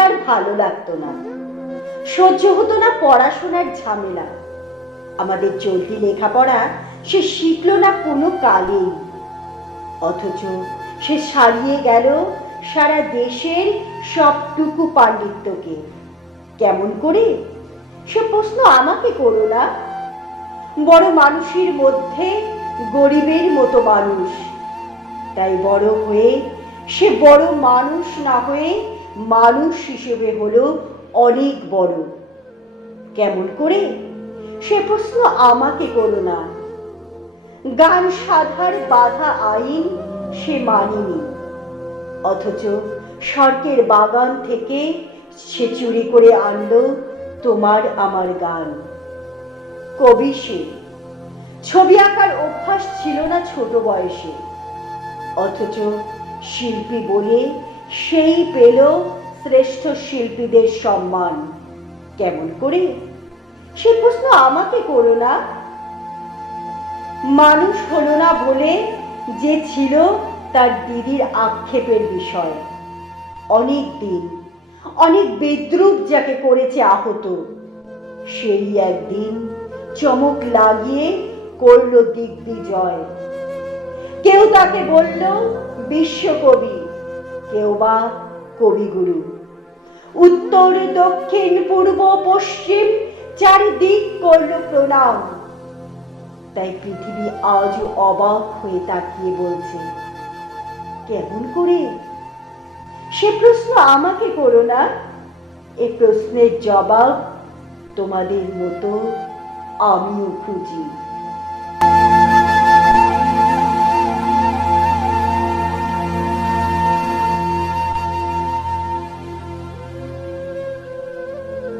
তার ভালো লাগতো না, সহ্য হতো না পড়াশোনার ঝামেলা। আমাদের চলতি লেখাপড়া সে শিখলো না কোনো কালেই, অথচ সে ছাড়িয়ে গেল সারা দেশের সবটুকু পাণ্ডিত্যকে। কেমন করে? সে প্রশ্ন আমাকে করো না। বড় মানুষের মধ্যে গরিবের মতো মানুষ, তাই বড় হয়ে সে বড় মানুষ না হয়ে মানুষ হিসেবে হলো অনেক বড়। কেমন করে? সে প্রশ্ন আমাকে করো না। গান সাধার বাধা আইন সে মানেনি, অথচ সর্কের বাগান থেকে সে চুরি করে আনলো তোমার আমার গান। কবি সে, ছবি আঁকার অভ্যাস ছিল না ছোট বয়সে, অথচ শিল্পী বলে সেই পেল শ্রেষ্ঠ শিল্পীদের সম্মান। কেমন করে? সে প্রশ্ন আমাকে করো না। মানুষ হলো না বলে যে ছিল তার দিদির আক্ষেপের বিষয়। অনেক দিন, অনেক বিদ্রূপ যাকে করেছে আহত, সেই একদিন চমক লাগিয়ে করল দিগ্বিজয়। কেউ তাকে বলল বিশ্বকবি, কেউ বা কবিগুরু। উত্তর দক্ষিণ পূর্ব পশ্চিম চারিদিক করল প্রণাম। তাই পৃথিবী আজ অবাক হয়ে তাকিয়ে বলছে, কেমন করে? সে প্রশ্ন আমাকে করো না। এ প্রশ্নের জবাব তোমাদের মতো আমিও খুঁজি।